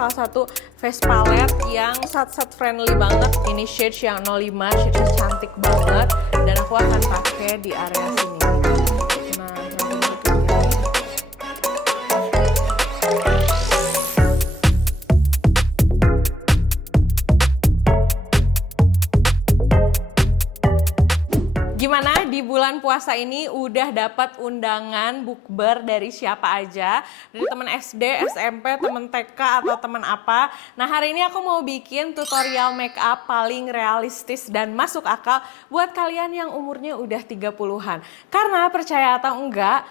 salah satu face palette yang sat-sat friendly banget. Ini shade yang 05, shade cantik banget. Dan aku akan pakai di area sini. Nah, gimana di bulan puasa ini udah dapat undangan bukber dari siapa aja? Dari teman SD, SMP, teman TK atau teman apa? Nah, hari ini aku mau bikin tutorial make up paling realistis dan masuk akal buat kalian yang umurnya udah 30-an. Karena percaya atau enggak,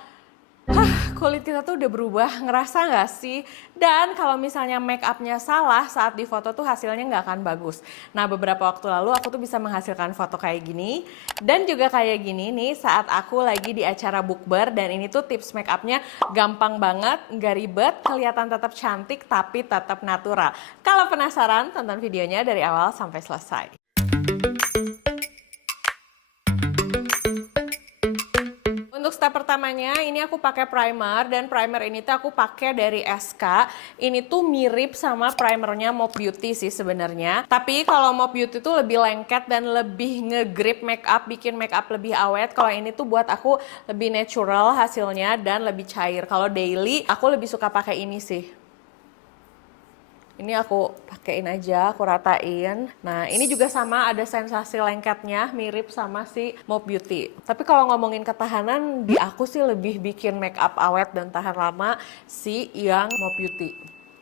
kulit kita tuh udah berubah, ngerasa nggak sih? Dan kalau misalnya make upnya salah saat di foto tuh hasilnya nggak akan bagus. Nah, beberapa waktu lalu aku tuh bisa menghasilkan foto kayak gini. Dan juga kayak gini nih saat aku lagi di acara bukber. Dan ini tuh tips make upnya gampang banget, nggak ribet, kelihatan tetap cantik tapi tetap natural. Kalau penasaran, tonton videonya dari awal sampai selesai. Untuk step pertamanya, ini aku pakai primer dan primer ini tuh aku pakai dari SK. Ini tuh mirip sama primernya Mop Beauty sih sebenarnya. Tapi kalau Mop Beauty tuh lebih lengket dan lebih nge-grip make up, bikin make up lebih awet. Kalau ini tuh buat aku lebih natural hasilnya dan lebih cair. Kalau daily, aku lebih suka pakai ini sih. Ini aku pakein aja, aku ratain. Nah, ini juga sama, ada sensasi lengketnya, mirip sama si Mop Beauty. Tapi kalau ngomongin ketahanan, di aku sih lebih bikin make up awet dan tahan lama si yang Mop Beauty.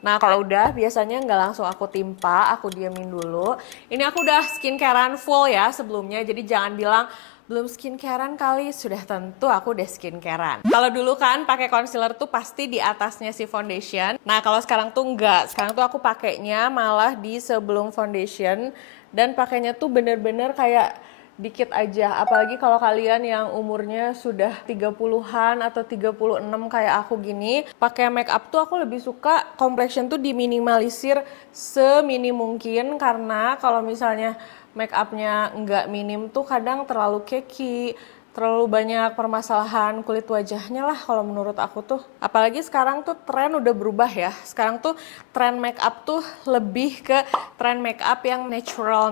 Nah, kalau udah biasanya nggak langsung aku timpa, aku diamin dulu. Ini aku udah skincarean full ya sebelumnya, jadi jangan bilang belum skincarean kali, sudah tentu aku udah skincarean. Kalau dulu kan pakai concealer tuh pasti di atasnya si foundation. Nah, kalau sekarang tuh enggak. Sekarang tuh aku pakainya malah di sebelum foundation dan pakainya tuh bener-bener kayak dikit aja. Apalagi kalau kalian yang umurnya sudah 30-an atau 36 kayak aku gini, pakai make up tuh aku lebih suka complexion tuh diminimalisir seminim mungkin, karena kalau misalnya make upnya nggak minim tuh kadang terlalu cakey, terlalu banyak permasalahan kulit wajahnya lah kalau menurut aku tuh. Apalagi sekarang tuh tren udah berubah ya. Sekarang tuh tren make up tuh lebih ke tren make up yang natural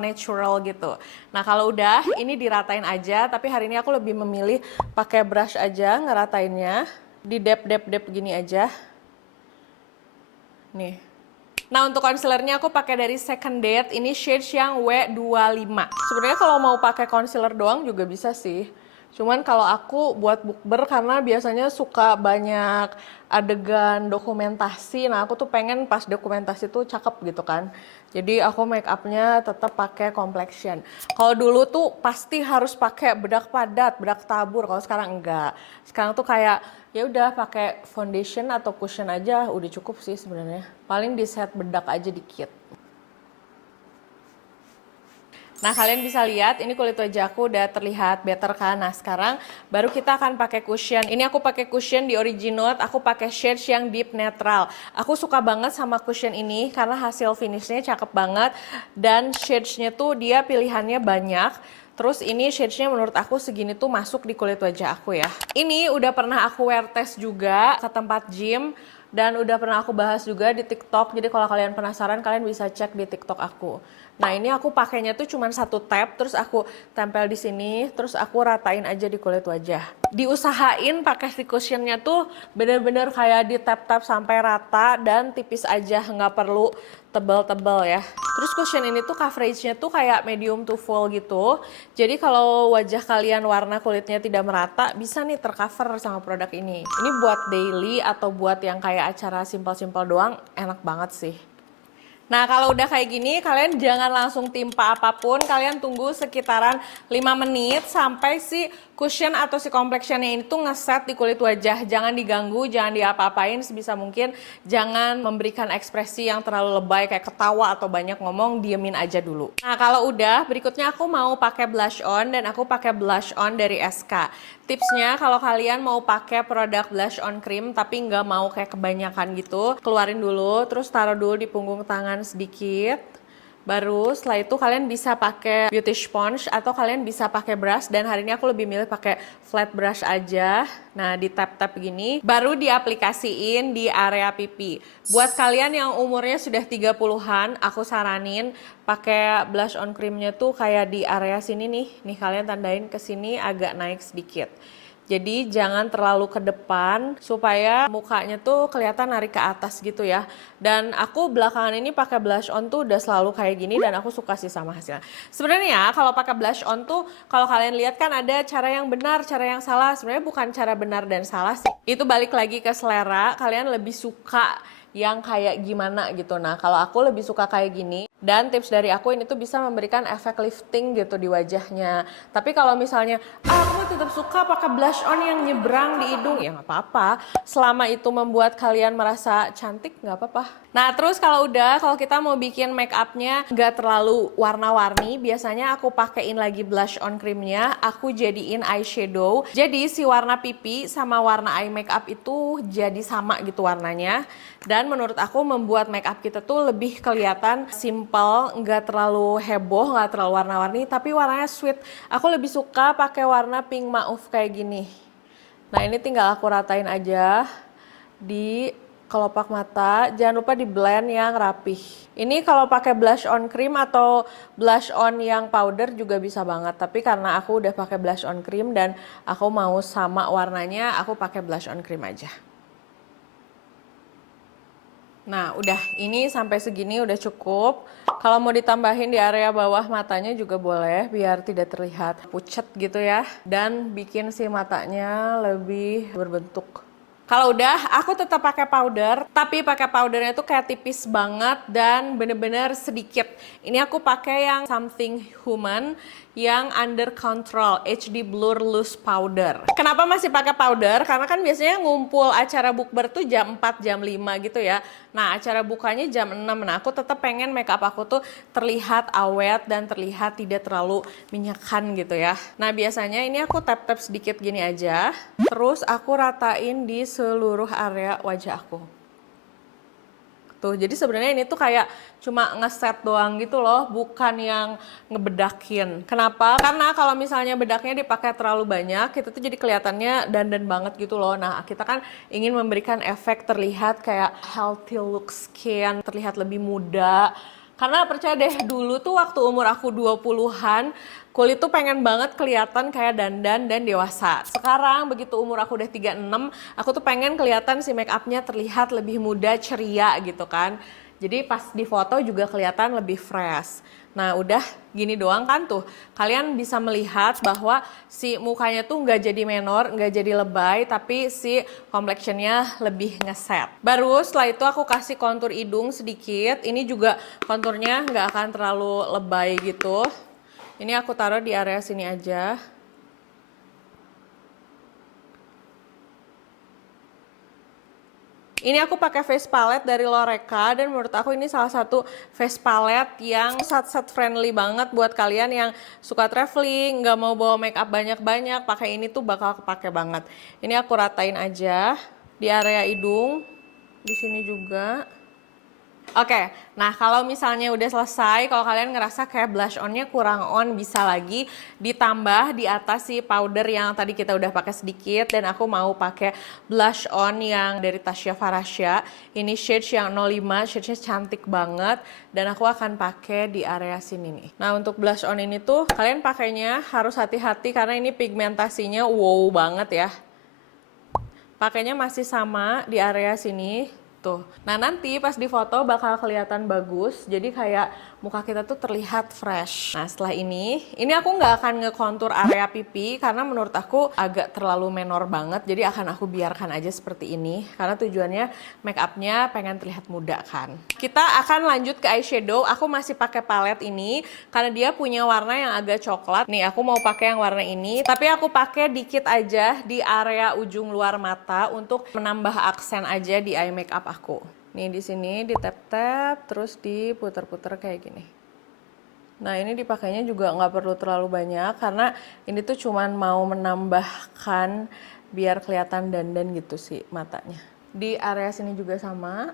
gitu. Nah, kalau udah ini diratain aja, tapi hari ini aku lebih memilih pakai brush aja ngeratainnya. Di dep gini aja. Nih. Nah, untuk concealernya aku pakai dari Second Date. Ini shade yang W25. Sebenarnya kalau mau pakai concealer doang juga bisa sih. Cuman kalau aku buat bukber karena biasanya suka banyak adegan dokumentasi. Nah, aku tuh pengen pas dokumentasi tuh cakep gitu kan. Jadi aku make upnya tetap pakai complexion. Kalau dulu tuh pasti harus pakai bedak padat, bedak tabur. Kalau sekarang enggak. Sekarang tuh kayak ya udah pakai foundation atau cushion aja udah cukup sih sebenarnya. Paling di set bedak aja dikit. Nah, kalian bisa lihat ini kulit wajah aku udah terlihat better kan. Nah, sekarang baru kita akan pakai cushion. Ini aku pakai cushion di Originate, aku pakai shade yang deep neutral. Aku suka banget sama cushion ini karena hasil finishnya cakep banget dan shades-nya tuh dia pilihannya banyak. Terus ini shades-nya menurut aku segini tuh masuk di kulit wajah aku ya. Ini udah pernah aku wear test juga ke tempat gym dan udah pernah aku bahas juga di TikTok. Jadi kalau kalian penasaran kalian bisa cek di TikTok aku. Nah, ini aku pakainya tuh cuma satu tab, terus aku tempel di sini, terus aku ratain aja di kulit wajah. Diusahain pakai si cushionnya tuh bener-bener kayak di tap-tap sampai rata dan tipis aja, nggak perlu tebal-tebal ya. Terus cushion ini tuh coveragenya tuh kayak medium to full gitu. Jadi kalau wajah kalian warna kulitnya tidak merata, bisa nih tercover sama produk ini. Ini buat daily atau buat yang kayak acara simpel-simpel doang, enak banget sih. Nah, kalau udah kayak gini, kalian jangan langsung timpa apapun. Kalian tunggu sekitaran 5 menit sampai si cushion atau si complexionnya ini tuh ngeset di kulit wajah. Jangan diganggu, jangan diapa-apain sebisa mungkin. Jangan memberikan ekspresi yang terlalu lebay kayak ketawa atau banyak ngomong, diemin aja dulu. Nah, kalau udah, berikutnya aku mau pakai blush on dan aku pakai blush on dari SK. Tipsnya kalau kalian mau pakai produk blush on cream tapi nggak mau kayak kebanyakan gitu, keluarin dulu, terus taruh dulu di punggung tangan sedikit. Baru setelah itu kalian bisa pakai beauty sponge atau kalian bisa pakai brush, dan hari ini aku lebih milih pakai flat brush aja. Nah, di tap-tap gini, baru diaplikasiin di area pipi. Buat kalian yang umurnya sudah 30-an, aku saranin pakai blush on creamnya tuh kayak di area sini nih. Nih kalian tandain ke sini agak naik sedikit. Jadi jangan terlalu ke depan supaya mukanya tuh kelihatan narik ke atas gitu ya. Dan aku belakangan ini pakai blush on tuh udah selalu kayak gini dan aku suka sih sama hasilnya. Sebenarnya kalau pakai blush on tuh kalau kalian lihat kan ada cara yang benar, cara yang salah. Sebenarnya bukan cara benar dan salah sih. Itu balik lagi ke selera, kalian lebih suka yang kayak gimana gitu. Nah, kalau aku lebih suka kayak gini. Dan tips dari aku ini tuh bisa memberikan efek lifting gitu di wajahnya. Tapi kalau misalnya, aku tetap suka pakai blush on yang nyebrang di hidung, ya nggak apa-apa. Selama itu membuat kalian merasa cantik, nggak apa-apa. Nah, terus kalau kita mau bikin make upnya nggak terlalu warna-warni, biasanya aku pakein lagi blush on creamnya, aku jadiin eyeshadow. Jadi si warna pipi sama warna eye make up itu jadi sama gitu warnanya. Dan menurut aku membuat make up kita tuh lebih kelihatan simple, nggak terlalu heboh, nggak terlalu warna-warni, tapi warnanya sweet. Aku lebih suka pakai warna pink mauve kayak gini. Nah, ini tinggal aku ratain aja di kelopak mata. Jangan lupa di blend yang rapih. Ini kalau pakai blush on cream atau blush on yang powder juga bisa banget. Tapi karena aku udah pakai blush on cream dan aku mau sama warnanya, aku pakai blush on cream aja. Nah, udah ini sampai segini udah cukup. Kalau mau ditambahin di area bawah matanya juga boleh biar tidak terlihat pucat gitu ya. Dan bikin si matanya lebih berbentuk. Kalau udah, aku tetap pakai powder, tapi pakai powdernya tuh kayak tipis banget dan bener-bener sedikit. Ini aku pakai yang Something Human yang Under Control HD Blur Loose Powder. Kenapa masih pakai powder? Karena kan biasanya ngumpul acara bukber tuh jam 4, jam 5 gitu ya. Nah, acara bukanya jam 6. Nah, aku tetap pengen makeup aku tuh terlihat awet dan terlihat tidak terlalu minyakan gitu ya. Nah, biasanya ini aku tap-tap sedikit gini aja. Terus aku ratain di seluruh area wajah aku. Tuh, jadi sebenarnya ini tuh kayak cuma ngeset doang gitu loh, bukan yang ngebedakin. Kenapa? Karena kalau misalnya bedaknya dipakai terlalu banyak, itu tuh jadi kelihatannya dandan banget gitu loh. Nah, kita kan ingin memberikan efek terlihat kayak healthy look skin, terlihat lebih muda. Karena percaya deh, dulu tuh waktu umur aku 20-an, kulit tuh pengen banget kelihatan kayak dandan dan dewasa. Sekarang begitu umur aku udah 36, aku tuh pengen kelihatan si make upnya terlihat lebih muda, ceria gitu kan. Jadi pas di foto juga kelihatan lebih fresh. Nah, udah gini doang kan tuh. Kalian bisa melihat bahwa si mukanya tuh nggak jadi menor, nggak jadi lebay, tapi si complexionnya lebih ngeset. Baru setelah itu aku kasih kontur hidung sedikit. Ini juga konturnya nggak akan terlalu lebay gitu. Ini aku taruh di area sini aja. Ini aku pakai face palette dari Loreka dan menurut aku ini salah satu face palette yang set friendly banget buat kalian yang suka traveling, nggak mau bawa makeup banyak-banyak, pakai ini tuh bakal kepake banget. Ini aku ratain aja di area hidung, di sini juga. Oke, nah kalau misalnya udah selesai, kalau kalian ngerasa kayak blush onnya kurang on, bisa lagi ditambah di atas si powder yang tadi kita udah pakai sedikit. Dan aku mau pakai blush on yang dari Tasya Farasya. Ini shade yang 05, shade-nya cantik banget. Dan aku akan pakai di area sini nih. Nah, untuk blush on ini tuh kalian pakainya harus hati-hati karena ini pigmentasinya wow banget ya. Pakainya masih sama di area sini. Tuh. Nah, nanti pas di foto bakal kelihatan bagus, jadi kayak muka kita tuh terlihat fresh. Nah, setelah ini aku nggak akan ngekontur area pipi karena menurut aku agak terlalu menor banget, jadi akan aku biarkan aja seperti ini karena tujuannya make upnya pengen terlihat muda kan. Kita akan lanjut ke eyeshadow. Aku masih pakai palette ini karena dia punya warna yang agak coklat. Nih, aku mau pakai yang warna ini, tapi aku pakai dikit aja di area ujung luar mata untuk menambah aksen aja di eye makeup aku. Nih di sini di tap-tap terus diputer-puter kayak gini. Nah, ini dipakainya juga nggak perlu terlalu banyak karena ini tuh cuman mau menambahkan biar kelihatan dandan gitu sih matanya. Di area sini juga sama.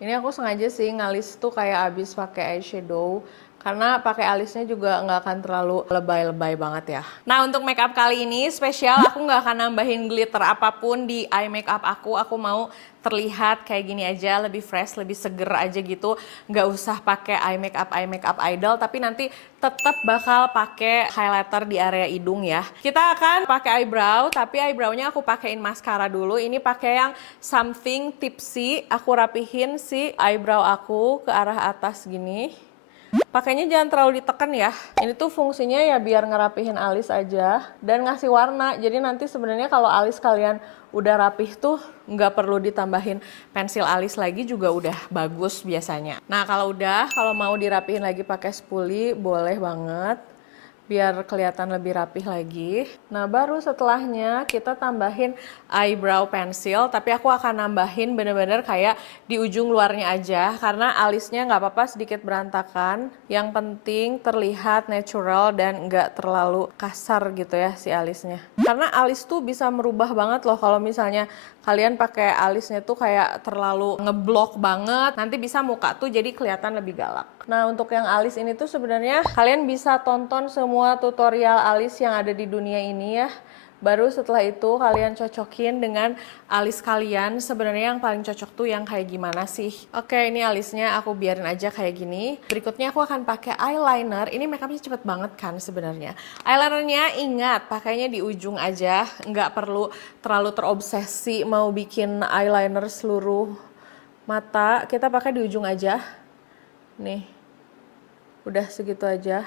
Ini aku sengaja sih ngalis tuh kayak abis pakai eyeshadow. Karena pakai alisnya juga nggak akan terlalu lebay-lebay banget ya. Nah untuk makeup kali ini spesial, aku nggak akan nambahin glitter apapun di eye makeup aku. Aku mau terlihat kayak gini aja, lebih fresh, lebih seger aja gitu. Nggak usah pakai eye makeup idol, tapi nanti tetap bakal pakai highlighter di area hidung ya. Kita akan pakai eyebrow, tapi eyebrownya aku pakein maskara dulu. Ini pakai yang Something Tipsy. Aku rapihin si eyebrow aku ke arah atas gini. Pakainya jangan terlalu ditekan ya. Ini tuh fungsinya ya biar ngerapihin alis aja dan ngasih warna. Jadi nanti sebenarnya kalau alis kalian udah rapih tuh nggak perlu ditambahin pensil alis lagi juga udah bagus biasanya. Nah kalau mau dirapihin lagi pakai spoolie boleh banget. Biar kelihatan lebih rapih lagi. Nah baru setelahnya kita tambahin eyebrow pencil, tapi aku akan nambahin bener-bener kayak di ujung luarnya aja, karena alisnya nggak apa-apa sedikit berantakan. Yang penting terlihat natural dan nggak terlalu kasar gitu ya si alisnya. Karena alis tuh bisa merubah banget loh kalau misalnya kalian pakai alisnya tuh kayak terlalu ngeblok banget, nanti bisa muka tuh jadi kelihatan lebih galak. Nah untuk yang alis ini tuh sebenarnya kalian bisa tonton semua tutorial alis yang ada di dunia ini ya. Baru setelah itu kalian cocokin dengan alis kalian. Sebenarnya yang paling cocok tuh yang kayak gimana sih? Oke, ini alisnya aku biarin aja kayak gini. Berikutnya aku akan pakai eyeliner. Ini makeupnya cepet banget kan sebenarnya. Eyelinernya ingat pakainya di ujung aja, nggak perlu terlalu terobsesi mau bikin eyeliner seluruh mata. Kita pakai di ujung aja. Nih, udah segitu aja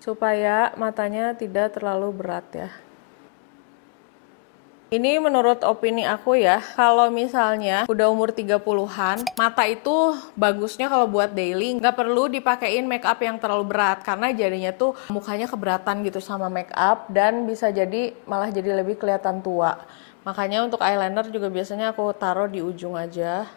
supaya matanya tidak terlalu berat ya. Ini menurut opini aku ya, kalau misalnya udah umur 30-an, mata itu bagusnya kalau buat daily nggak perlu dipakein make up yang terlalu berat, karena jadinya tuh mukanya keberatan gitu sama make up dan bisa jadi malah jadi lebih kelihatan tua. Makanya untuk eyeliner juga biasanya aku taruh di ujung aja.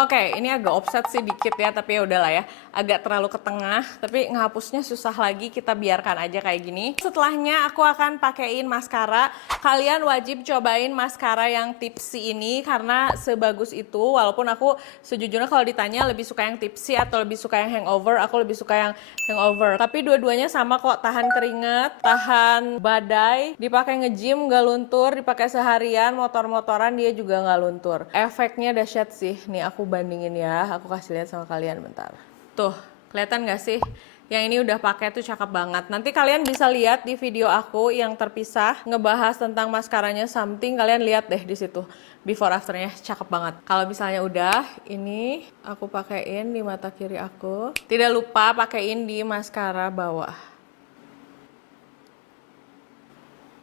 Oke, ini agak offset sih dikit ya, tapi ya udahlah ya. Agak terlalu ke tengah, tapi ngehapusnya susah lagi, kita biarkan aja kayak gini. Setelahnya aku akan pakein maskara. Kalian wajib cobain maskara yang tipsy ini karena sebagus itu. Walaupun aku sejujurnya kalau ditanya lebih suka yang tipsy atau lebih suka yang hangover, aku lebih suka yang hangover. Tapi dua-duanya sama kok, tahan keringat, tahan badai, dipakai nge-gym nggak luntur, dipakai seharian, motor-motoran dia juga nggak luntur. Efeknya dahsyat sih. Nih aku bandingin ya, aku kasih lihat sama kalian bentar. Tuh, kelihatan gak sih? Yang ini udah pakai tuh cakep banget. Nanti kalian bisa lihat di video aku yang terpisah ngebahas tentang maskaranya Something. Kalian lihat deh di situ before afternya, cakep banget. Kalau misalnya udah, ini aku pakein di mata kiri aku. Tidak lupa pakein di maskara bawah.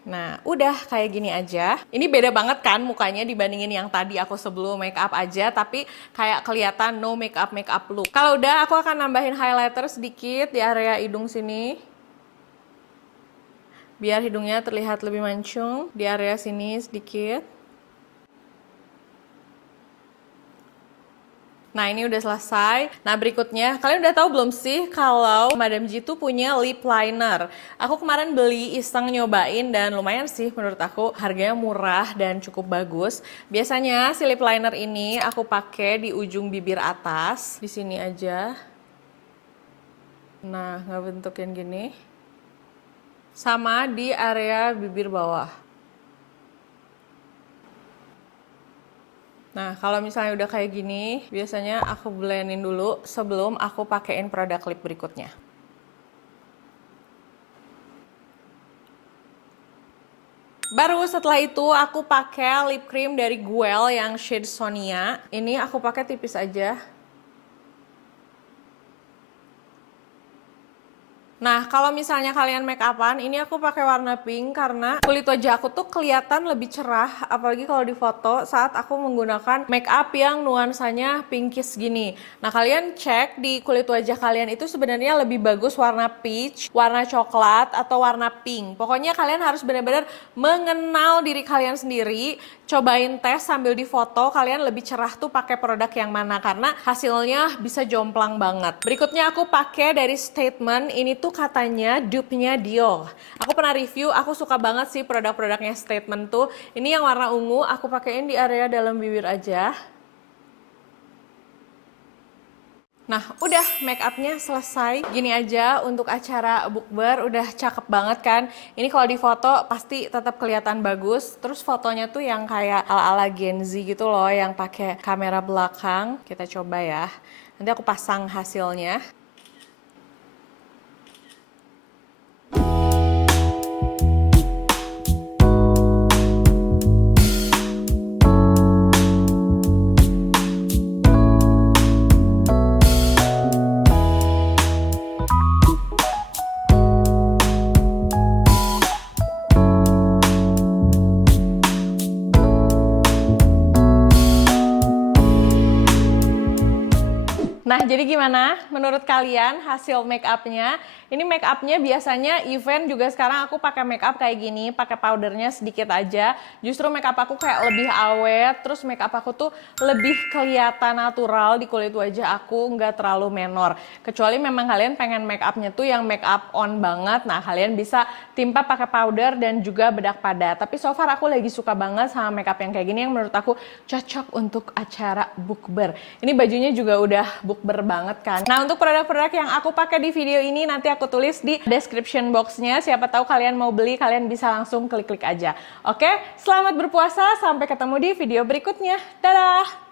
Nah, udah kayak gini aja. Ini beda banget kan mukanya dibandingin yang tadi aku sebelum make up aja, tapi kayak kelihatan no make up look. Kalau udah, aku akan nambahin highlighter sedikit di area hidung sini. Biar hidungnya terlihat lebih mancung. Di area sini sedikit. Nah ini udah selesai. Nah berikutnya, kalian udah tahu belum sih kalau Madam G tuh punya lip liner. Aku kemarin beli iseng nyobain dan lumayan sih menurut aku. Harganya murah dan cukup bagus. Biasanya si lip liner ini aku pakai di ujung bibir atas. Di sini aja. Nah ngebentukin gini. Sama di area bibir bawah. Nah, kalau misalnya udah kayak gini, biasanya aku blendin dulu sebelum aku pakein produk lip berikutnya. Baru setelah itu aku pakai lip cream dari Guel yang shade Sonia. Ini aku pakai tipis aja. Nah, kalau misalnya kalian make upan, ini aku pakai warna pink karena kulit wajah aku tuh kelihatan lebih cerah, apalagi kalau di foto saat aku menggunakan make up yang nuansanya pinkish gini. Nah, kalian cek di kulit wajah kalian itu sebenarnya lebih bagus warna peach, warna coklat, atau warna pink. Pokoknya kalian harus benar-benar mengenal diri kalian sendiri, cobain tes sambil difoto, kalian lebih cerah tuh pakai produk yang mana karena hasilnya bisa jomplang banget. Berikutnya aku pakai dari Statement, ini tuh tuh katanya dupe-nya Dior. Aku pernah review, aku suka banget sih produk-produknya Statement tuh. Ini yang warna ungu, aku pakein di area dalam bibir aja. Nah, udah make upnya selesai. Gini aja untuk acara bukber, udah cakep banget kan. Ini kalau di foto pasti tetap kelihatan bagus. Terus fotonya tuh yang kayak ala-ala Gen Z gitu loh, yang pakai kamera belakang. Kita coba ya. Nanti aku pasang hasilnya. Nah, jadi gimana menurut kalian hasil make upnya? Ini make upnya biasanya event juga sekarang aku pakai make up kayak gini, pakai powdernya sedikit aja. Justru make up aku kayak lebih awet, terus make up aku tuh lebih kelihatan natural di kulit wajah aku, nggak terlalu menor. Kecuali memang kalian pengen make upnya tuh yang make up on banget, nah kalian bisa timpa pakai powder dan juga bedak padat. Tapi so far aku lagi suka banget sama make up yang kayak gini yang menurut aku cocok untuk acara bukber. Ini bajunya juga udah bukber banget kan. Nah, untuk produk-produk yang aku pakai di video ini nanti aku tulis di description box-nya. Siapa tahu kalian mau beli, kalian bisa langsung klik-klik aja. Oke, selamat berpuasa, sampai ketemu di video berikutnya. Dadah!